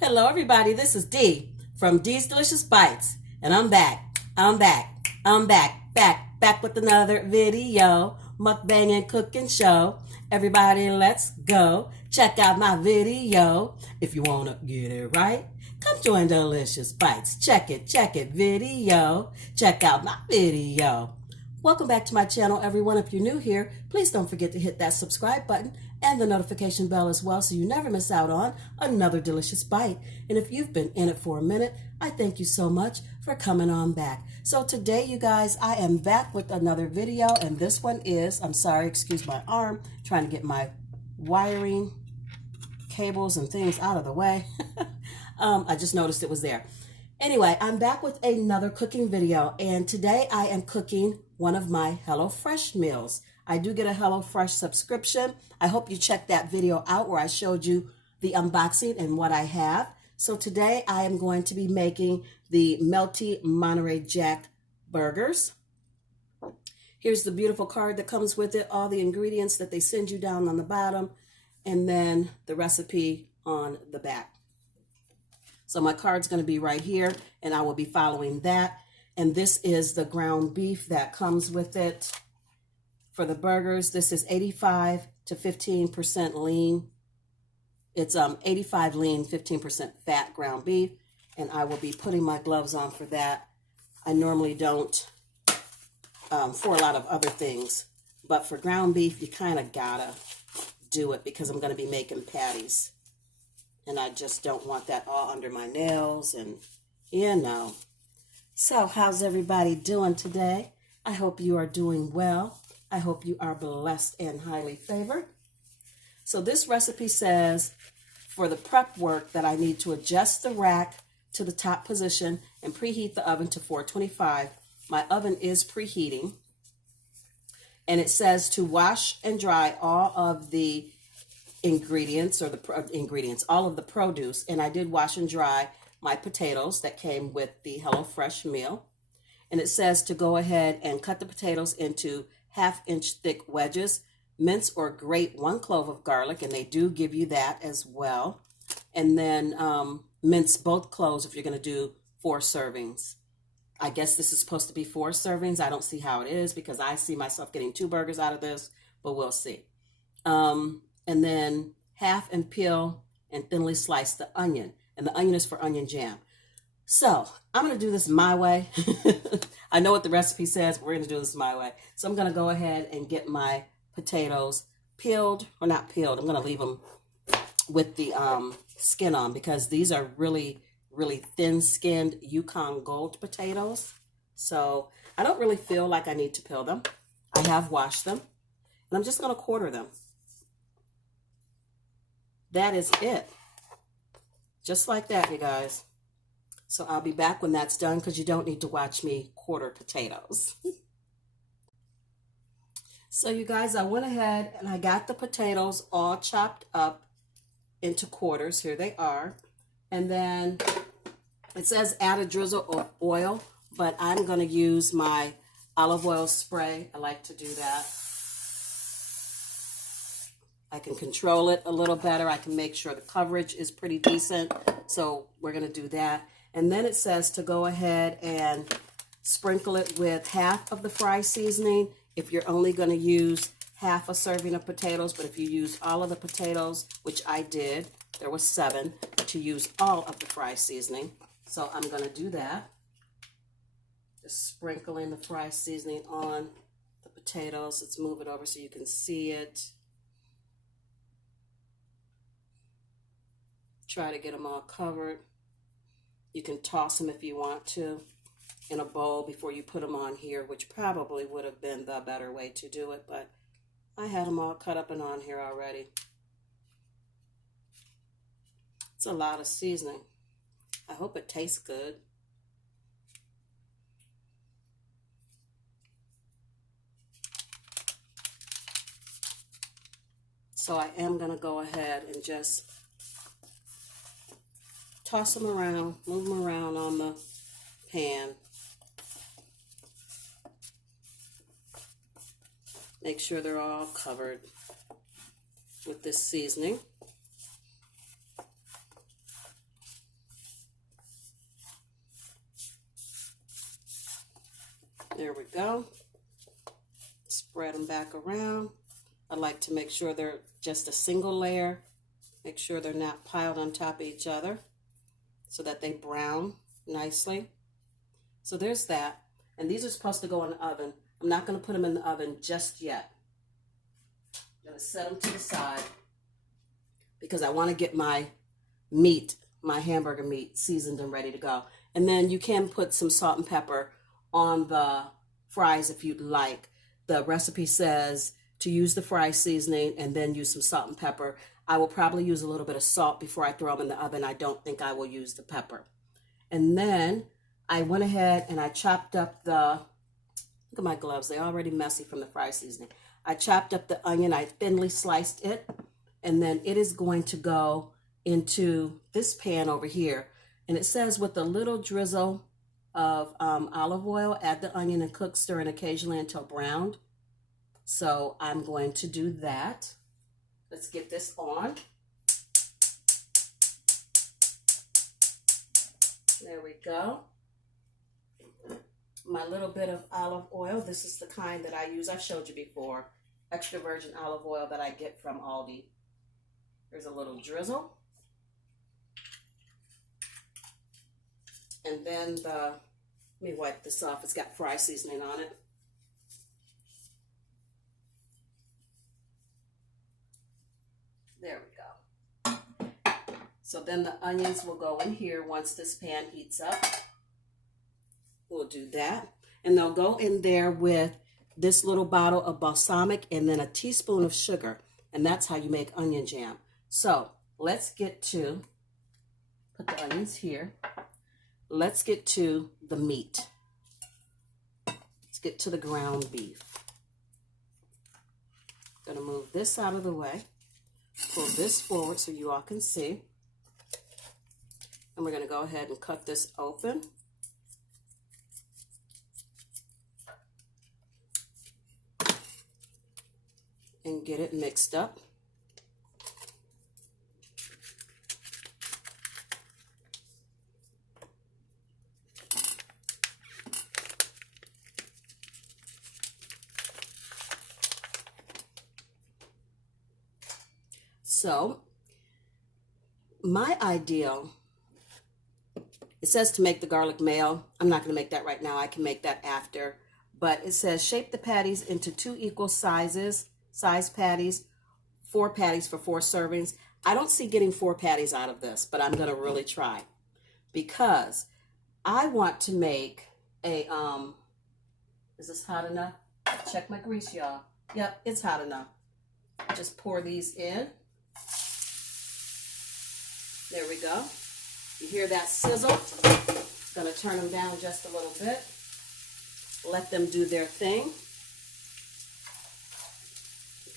Hello, everybody. This is Dee from Dee's Delicious Bites, and I'm back. I'm back with another video, mukbang and cooking show. Everybody, let's go. Check out my video. If you want to get it right, come join Delicious Bites. Check it, video. Check out my video. Welcome back to my channel, everyone. If you're new here, please don't forget to hit that subscribe button and the notification bell as well so you never miss out on another delicious bite. And if you've been in it for a minute, I thank you so much for coming on back. So today, you guys, I am back with another video, and this one is, I'm sorry, excuse my arm, trying to get my wiring cables and things out of the way. I just noticed it was there. Anyway, I'm back with another cooking video, and today I am cooking one of my HelloFresh meals. I do get a HelloFresh subscription. I hope you checked that video out where I showed you the unboxing and what I have. So today I am going to be making the Melty Monterey Jack burgers. Here's the beautiful card that comes with it, all the ingredients that they send you down on the bottom, and then the recipe on the back. So my card's going to be right here, and I will be following that. And this is the ground beef that comes with it for the burgers. This is 85 to 15% lean. It's 85 lean, 15% fat ground beef. And I will be putting my gloves on for that. I normally don't for a lot of other things. But for ground beef, you kind of gotta do it because I'm going to be making patties. And I just don't want that all under my nails and, you know. So how's everybody doing today? I hope you are doing well. I hope you are blessed and highly favored. So this recipe says for the prep work that I need to adjust the rack to the top position and preheat the oven to 425. My oven is preheating. And it says to wash and dry all of the ingredients or all of the produce. And I did wash and dry my potatoes that came with the HelloFresh meal. And it says to go ahead and cut the potatoes into 1/2-inch thick wedges, mince or grate 1 clove of garlic, and they do give you that as well. And then mince both cloves if you're going to do 4 servings. I guess this is supposed to be 4 servings. I don't see how it is because I see myself getting 2 burgers out of this, but we'll see. And then half and peel and thinly slice the onion. And the onion is for onion jam. So I'm going to do this my way. I know what the recipe says. We're going to do this my way. So I'm going to go ahead and get my potatoes peeled, or not peeled. I'm going to leave them with the skin on because these are really, really thin-skinned Yukon Gold potatoes. So I don't really feel like I need to peel them. I have washed them. And I'm just going to quarter them. That is it. Just like that, you guys. So I'll be back when that's done because you don't need to watch me quarter potatoes. So you guys, I went ahead and I got the potatoes all chopped up into quarters. Here they are. And then it says add a drizzle of oil, but I'm going to use my olive oil spray. I like to do that. I can control it a little better. I can make sure the coverage is pretty decent. So we're going to do that. And then it says to go ahead and sprinkle it with half of the fry seasoning if you're only going to use half a serving of potatoes. But if you use all of the potatoes, which I did, there was 7, to use all of the fry seasoning. So I'm going to do that. Just sprinkling the fry seasoning on the potatoes. Let's move it over so you can see it. Try to get them all covered. You can toss them if you want to in a bowl before you put them on here, which probably would have been the better way to do it, but I had them all cut up and on here already. It's a lot of seasoning. I hope it tastes good. So I am going to go ahead and just toss them around, move them around on the pan. Make sure they're all covered with this seasoning. There we go. Spread them back around. I like to make sure they're just a single layer. Make sure they're not piled on top of each other so that they brown nicely. So there's that. And these are supposed to go in the oven. I'm not going to put them in the oven just yet. I'm going to set them to the side because I want to get my meat, my hamburger meat, seasoned and ready to go. And then you can put some salt and pepper on the fries if you'd like. The recipe says to use the fry seasoning and then use some salt and pepper. I will probably use a little bit of salt before I throw them in the oven. I don't think I will use the pepper. And then I went ahead and I chopped up the, look at my gloves, they're already messy from the fry seasoning. I chopped up the onion, I thinly sliced it, and then it is going to go into this pan over here. And it says with a little drizzle of olive oil, add the onion and cook, stirring occasionally until browned. So I'm going to do that. Let's get this on. There we go. My little bit of olive oil. This is the kind that I use. I've showed you before. Extra virgin olive oil that I get from Aldi. There's a little drizzle. And then let me wipe this off. It's got fry seasoning on it. There we go. So then the onions will go in here once this pan heats up. We'll do that. And they'll go in there with this little bottle of balsamic and then a teaspoon of sugar. And that's how you make onion jam. So let's get to, put the onions here. Let's get to the meat. Let's get to the ground beef. Gonna move this out of the way. Pull this forward so you all can see. And we're gonna go ahead and cut this open. And get it mixed up. So, my ideal, it says to make the garlic mayo. I'm not going to make that right now. I can make that after. But it says shape the patties into 2 equal size patties, 4 patties for 4 servings. I don't see getting 4 patties out of this, but I'm going to really try. Because I want to make a, is this hot enough? Check my grease, y'all. Yep, it's hot enough. Just pour these in. There we go. You hear that sizzle? Gonna turn them down just a little bit. Let them do their thing.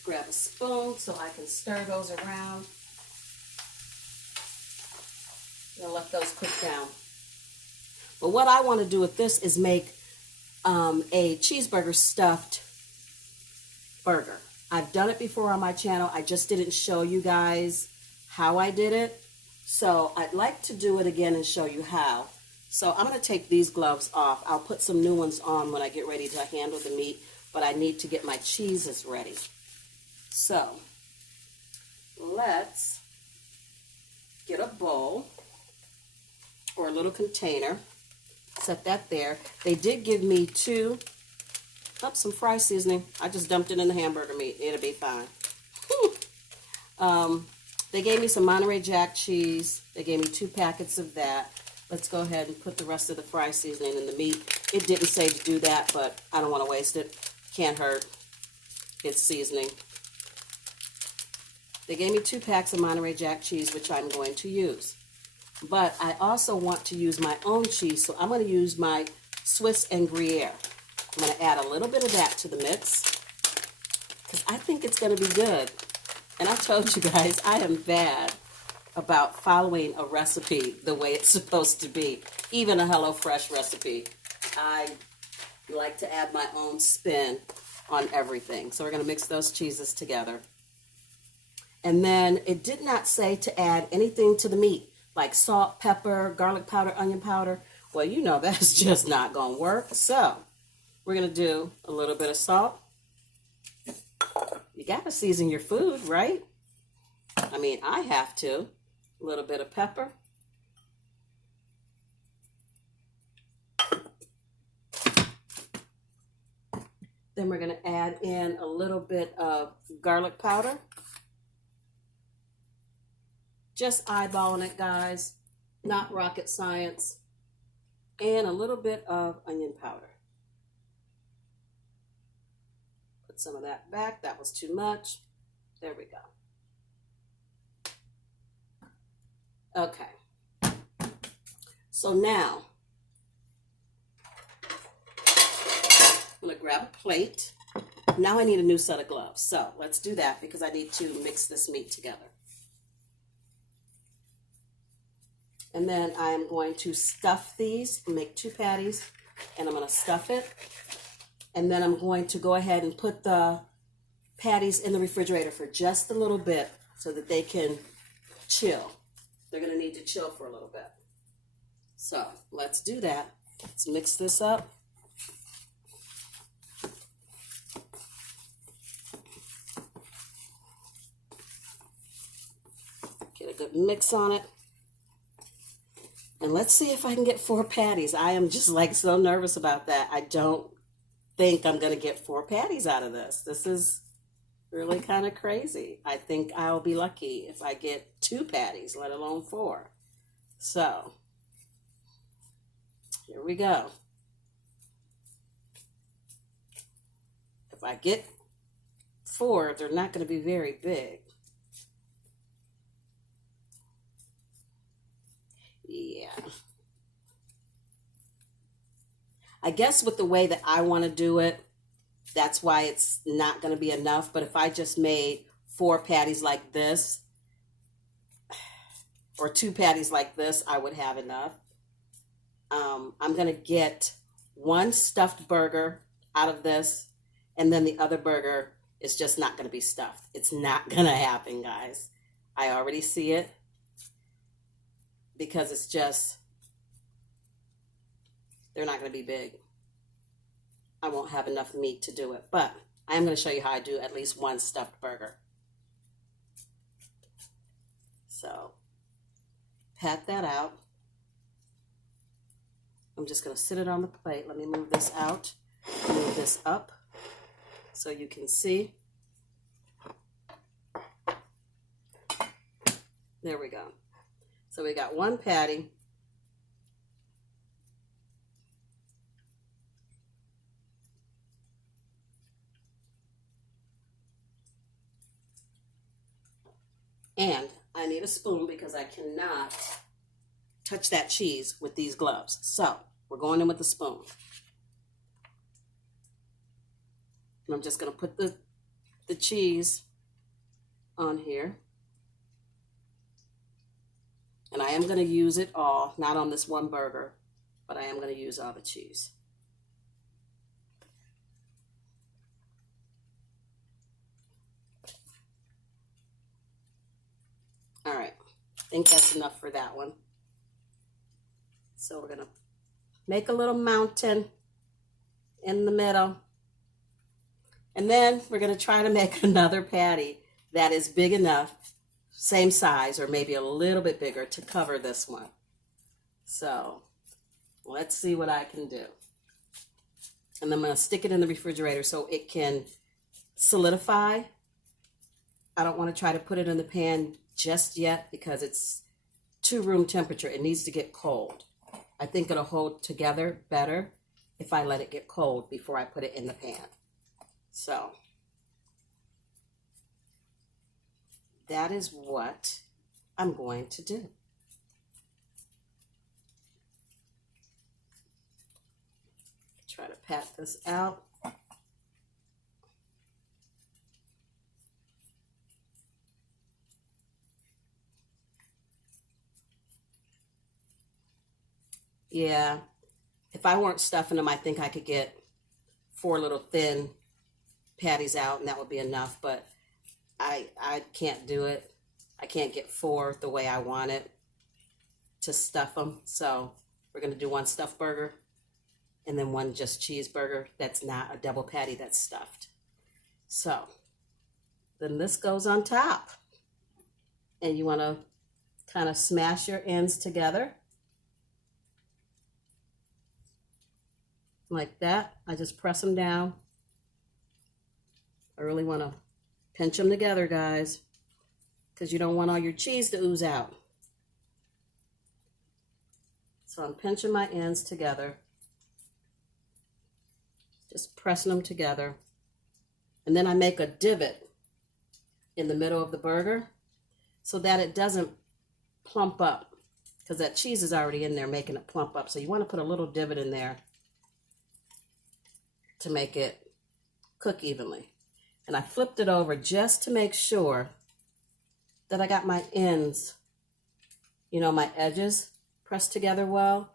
Grab a spoon so I can stir those around. And let those cook down. But what I want to do with this is make a cheeseburger stuffed burger. I've done it before on my channel. I just didn't show you guys how I did it. So I'd like to do it again and show you how. So I'm going to take these gloves off. I'll put some new ones on when I get ready to handle the meat, but I need to get my cheeses ready. So let's get a bowl or a little container. Set that there. They did give me some fry seasoning. I just dumped it in the hamburger meat. It'll be fine. They gave me some Monterey Jack cheese. They gave me 2 packets of that. Let's go ahead and put the rest of the fry seasoning in the meat. It didn't say to do that, but I don't want to waste it. Can't hurt. It's seasoning. They gave me 2 packs of Monterey Jack cheese, which I'm going to use. But I also want to use my own cheese, so I'm going to use my Swiss and Gruyere. I'm going to add a little bit of that to the mix because I think it's going to be good. And I told you guys, I am bad about following a recipe the way it's supposed to be, even a HelloFresh recipe. I like to add my own spin on everything. So we're going to mix those cheeses together. And then it did not say to add anything to the meat, like salt, pepper, garlic powder, onion powder. Well, you know that's just not going to work. So we're we're going to do a little bit of salt. You got to season your food, right? I mean, I have to. A little bit of pepper. Then we're going to add in a little bit of garlic powder. Just eyeballing it, guys. Not rocket science. And a little bit of onion powder. Put some of that back. That was too much. There we go. Okay. So now, I'm going to grab a plate. Now I need a new set of gloves. So let's do that because I need to mix this meat together. And then I am going to stuff these, make 2 patties, and I'm going to stuff it. And then I'm going to go ahead and put the patties in the refrigerator for just a little bit so that they can chill. They're going to need to chill for a little bit. So let's do that. Let's mix this up. Get a good mix on it. And let's see if I can get 4 patties. I am just like so nervous about that. I don't think I'm going to get 4 patties out of this. This is really kind of crazy. I think I'll be lucky if I get 2 patties, let alone 4. So, here we go. If I get 4, they're not going to be very big. Yeah. I guess with the way that I want to do it, that's why it's not going to be enough. But if I just made 4 patties like this, or 2 patties like this, I would have enough. I'm going to get 1 stuffed burger out of this, and then the other burger is just not going to be stuffed. It's not going to happen, guys. I already see it. Because it's just, they're not going to be big. I won't have enough meat to do it. But I am going to show you how I do at least 1 stuffed burger. So, pat that out. I'm just going to sit it on the plate. Let me move this out. Move this up so you can see. There we go. So we got 1 patty. And I need a spoon because I cannot touch that cheese with these gloves. So we're going in with a spoon. And I'm just going to put the cheese on here. And I am going to use it all, not on this 1 burger, but I am going to use all the cheese. All right, I think that's enough for that one. So we're going to make a little mountain in the middle. And then we're going to try to make another patty that is big enough, same size or maybe a little bit bigger to cover this one. So let's see what I can do. And I'm going to stick it in the refrigerator so it can solidify. I don't want to try to put it in the pan just yet because it's to room temperature. It needs to get cold. I think it'll hold together better if I let it get cold before I put it in the pan. So that is what I'm going to do. Try to pat this out. Yeah, if I weren't stuffing them, I think I could get 4 little thin patties out and that would be enough, but I can't do it. I can't get 4 the way I want it to stuff them. So we're going to do 1 stuffed burger. and then one just cheeseburger that's not a double patty that's stuffed. So then this goes on top, and you want to kind of smash your ends together like that. I just press them down. I really want to pinch them together, guys, because you don't want all your cheese to ooze out. So I'm pinching my ends together, just pressing them together. And then I make a divot in the middle of the burger so that it doesn't plump up, because that cheese is already in there making it plump up. So you want to put a little divot in there to make it cook evenly. And I flipped it over just to make sure that I got my ends, my edges pressed together well.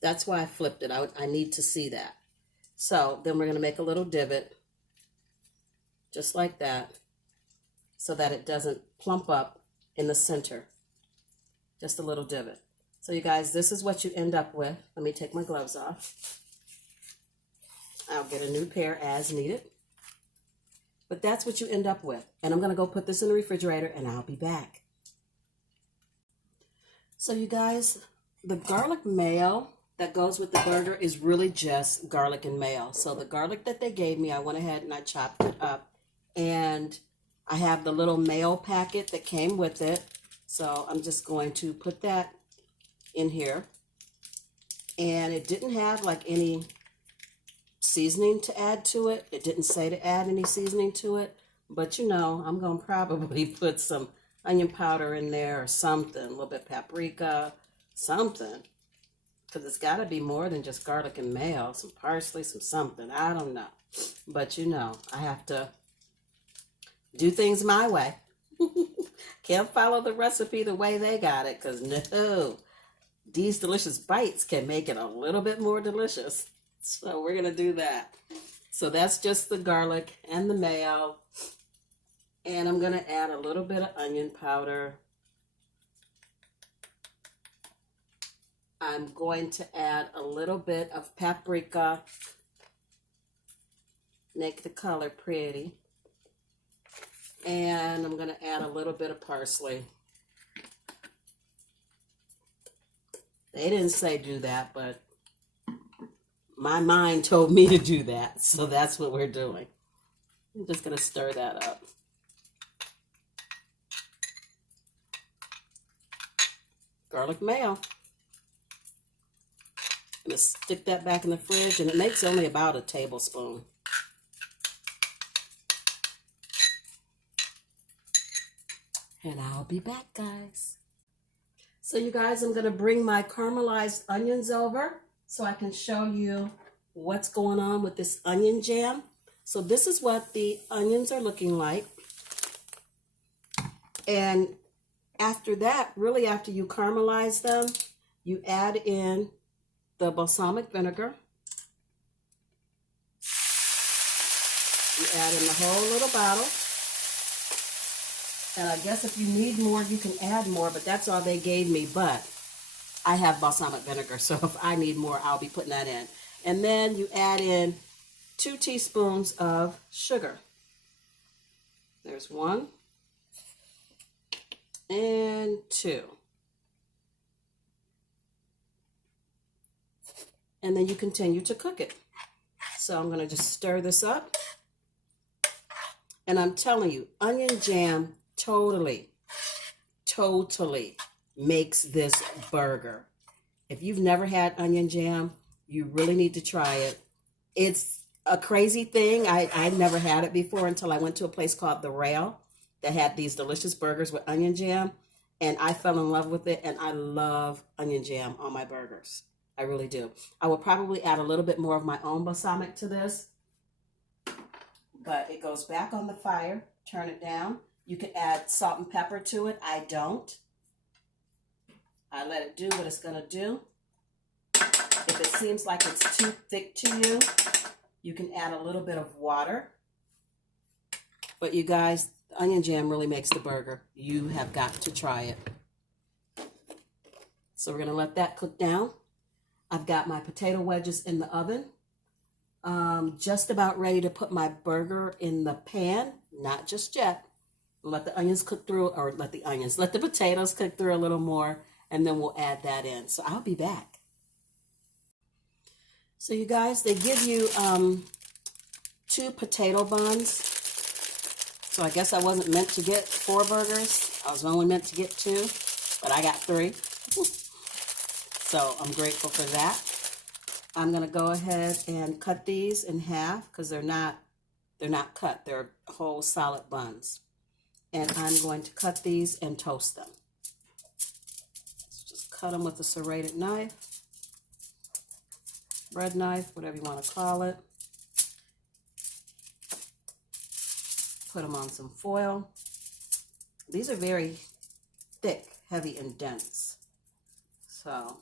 That's why I flipped it. I need to see that. So then we're going to make a little divot just like that so that it doesn't plump up in the center. Just a little divot. So you guys, this is what you end up with. Let me take my gloves off. I'll get a new pair as needed. But that's what you end up with. And I'm going to go put this in the refrigerator and I'll be back. So you guys, the garlic mayo that goes with the burger is really just garlic and mayo. So the garlic that they gave me, I went ahead and I chopped it up. And I have the little mayo packet that came with it. So I'm just going to put that in here. And it didn't have like any seasoning to add to it. It didn't say to add any seasoning to it. But I'm going to probably put some onion powder in there or something. A little bit of paprika, something. Because it's got to be more than just garlic and mayo. Some parsley, some something. I don't know. But I have to do things my way. Can't follow the recipe the way they got it, because no, these delicious bites can make it a little bit more delicious. So we're going to do that. So that's just the garlic and the mayo. And I'm going to add a little bit of onion powder. I'm going to add a little bit of paprika. Make the color pretty. And I'm going to add a little bit of parsley. They didn't say do that, but my mind told me to do that. So that's what we're doing. I'm just going to stir that up. Garlic mayo. I'm going to stick that back in the fridge, and it makes only about a tablespoon. And I'll be back, guys. So you guys, I'm going to bring my caramelized onions over so I can show you what's going on with this onion jam. So this is what the onions are looking like. And after that, really after you caramelize them, you add in the balsamic vinegar. You add in the whole little bottle. And I guess if you need more, you can add more, but that's all they gave me. But I have balsamic vinegar, so if I need more, I'll be putting that in. And then you add in 2 teaspoons of sugar. There's 1 and 2. And then you continue to cook it. So I'm going to just stir this up. And I'm telling you, onion jam totally makes this burger. If you've never had onion jam, you really need to try it. It's a crazy thing. I never had it before until I went to a place called The Rail that had these delicious burgers with onion jam. And I fell in love with it, and I love onion jam on my burgers. I really do. I will probably add a little bit more of my own balsamic to this. But it goes back on the fire. Turn it down. You can add salt and pepper to it. I don't. I let it do what it's going to do. If it seems like it's too thick to you, you can add a little bit of water. But you guys, the onion jam really makes the burger. You have got to try it. So we're going to let that cook down. I've got my potato wedges in the oven. Just about ready to put my burger in the pan. Not just yet. Let the onions cook through, or let the potatoes cook through a little more, and then we'll add that in. So I'll be back. So you guys, they give you 2 potato buns. So I guess I wasn't meant to get 4 burgers. I was only meant to get 2, but I got 3. So I'm grateful for that. I'm gonna go ahead and cut these in half because they're not cut. They're whole solid buns. And I'm going to cut these and toast them. So just cut them with a serrated knife, bread knife, whatever you want to call it. Put them on some foil. These are very thick, heavy, and dense. So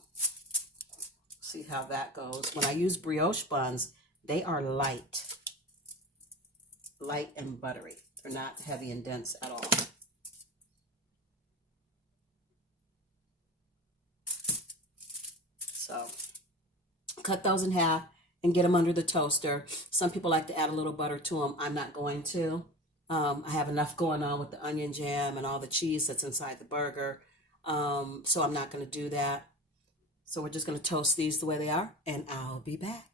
see how that goes. When I use brioche buns, they are light and buttery. They're not heavy and dense at all. So cut those in half and get them under the toaster. Some people like to add a little butter to them. I'm not going to. I have enough going on with the onion jam and all the cheese that's inside the burger. So I'm not going to do that. So we're just going to toast these the way they are, and I'll be back.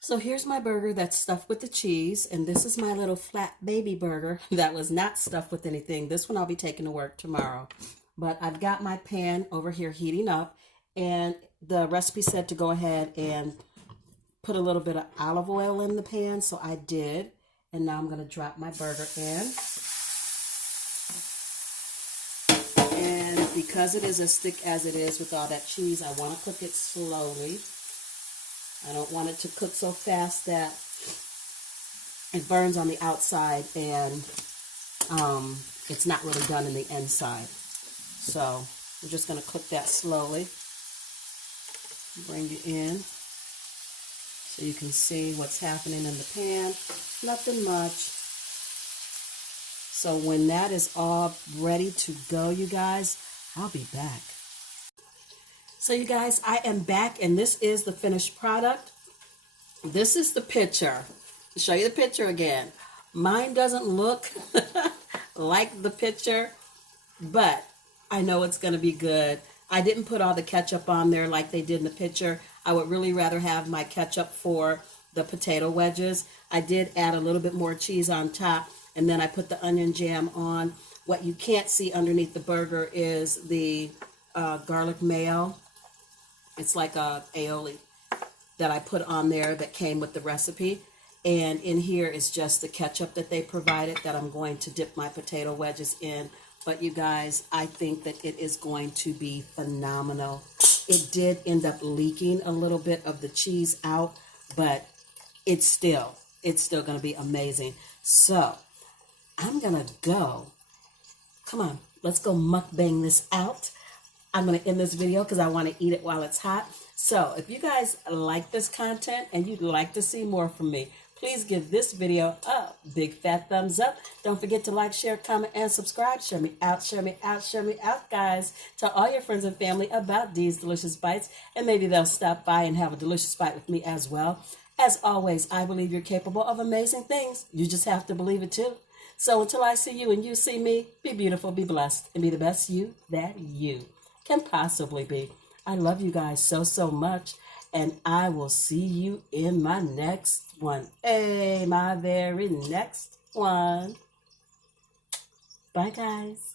So here's my burger that's stuffed with the cheese, and this is my little flat baby burger that was not stuffed with anything. This one I'll be taking to work tomorrow. But I've got my pan over here heating up, and the recipe said to go ahead and put a little bit of olive oil in the pan, so I did. And now I'm going to drop my burger in. And because it is as thick as it is with all that cheese, I want to cook it slowly. I don't want it to cook so fast that it burns on the outside and it's not really done in the inside. So we're just going to cook that slowly. Bring it in so you can see what's happening in the pan. Nothing much. So when that is all ready to go, you guys, I'll be back. So you guys, I am back, and this is the finished product. This is the picture. I'll show you the picture again. Mine doesn't look like the picture, but I know it's going to be good. I didn't put all the ketchup on there like they did in the picture. I would really rather have my ketchup for the potato wedges. I did add a little bit more cheese on top, and then I put the onion jam on. What you can't see underneath the burger is the garlic mayo. It's like a aioli that I put on there that came with the recipe. And in here is just the ketchup that they provided that I'm going to dip my potato wedges in. But you guys, I think that it is going to be phenomenal. It did end up leaking a little bit of the cheese out, but it's still going to be amazing. So I'm going to go. Come on, let's go mukbang this out. I'm going to end this video because I want to eat it while it's hot. So if you guys like this content and you'd like to see more from me, please give this video a big fat thumbs up. Don't forget to like, share, comment, and subscribe. Share me out, share me out, share me out, guys. Tell all your friends and family about these delicious bites, and maybe they'll stop by and have a delicious bite with me as well. As always, I believe you're capable of amazing things. You just have to believe it too. So until I see you and you see me, be beautiful, be blessed, and be the best you that you can possibly be. I love you guys so, so much, and I will see you in my next one. Hey, my very next one. Bye, guys.